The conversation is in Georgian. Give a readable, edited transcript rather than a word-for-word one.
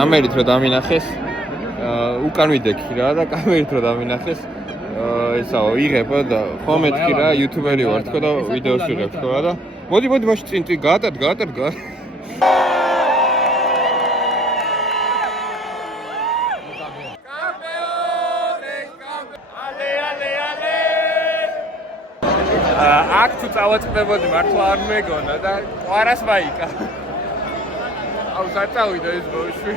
კამერით რო დამინახეს, უკან ვიდექი რა და კამერით რო დამინახეს, ესაო იღებ და ხომ მეთქი რა იუთუბერი ვარ თქო და ვიდეოს ვიღებ თქო რა და მოდი მაშინ წინ გაატარ აქ თუ წავაწყდებოდი მართლა არ მეგონა და ყვარას მაიკა. აუ საწავიდა ეს ბავშვი.